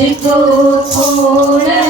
त्रिकोण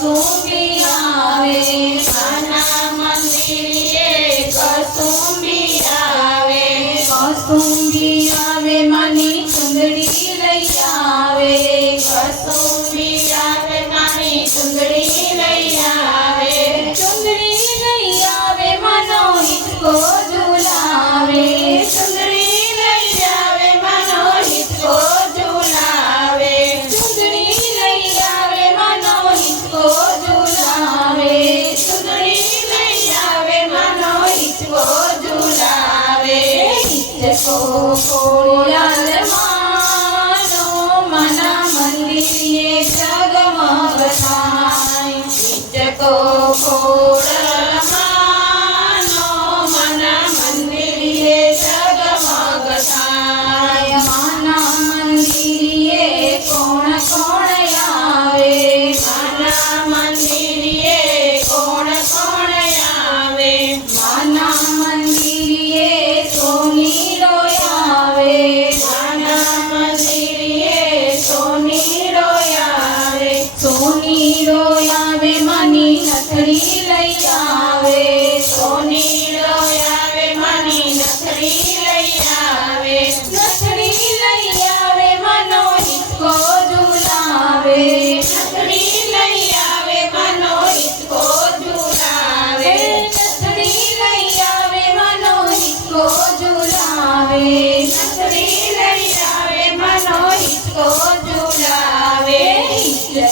So.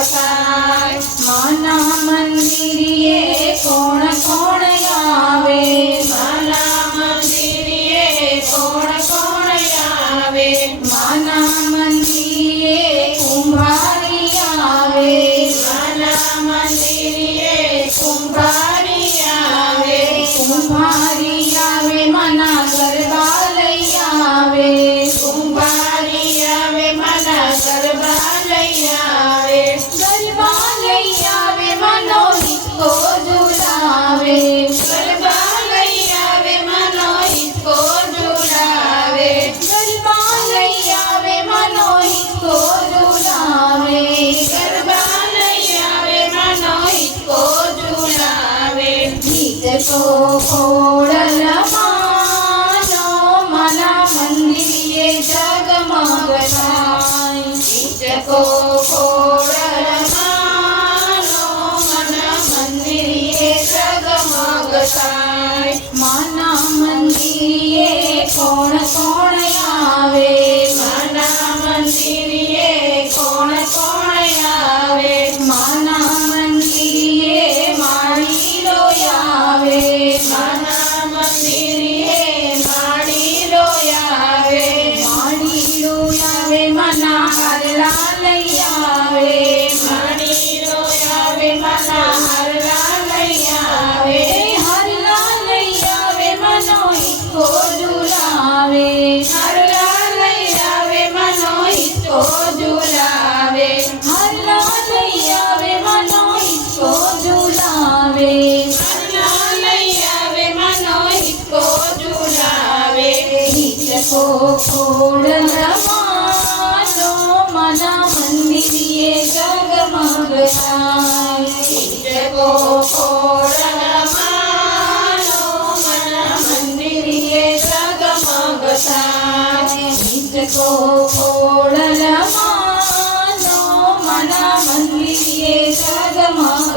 વસાય માના મંદિરીએ કોણ કોણ આવે માના મંદિરીએ કોણ કોણ આવે માના મંદિરીએ કુંભારી આવે માના મંદિરીએ કુંભારી આવે કુંભારી को कोड़ न मानो मना मंदिर ये जगमग को कोड़ मानो मना को कोड़ मानो मना मंदिर ये जगमग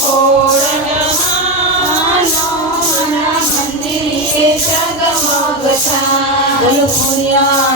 को さよこや。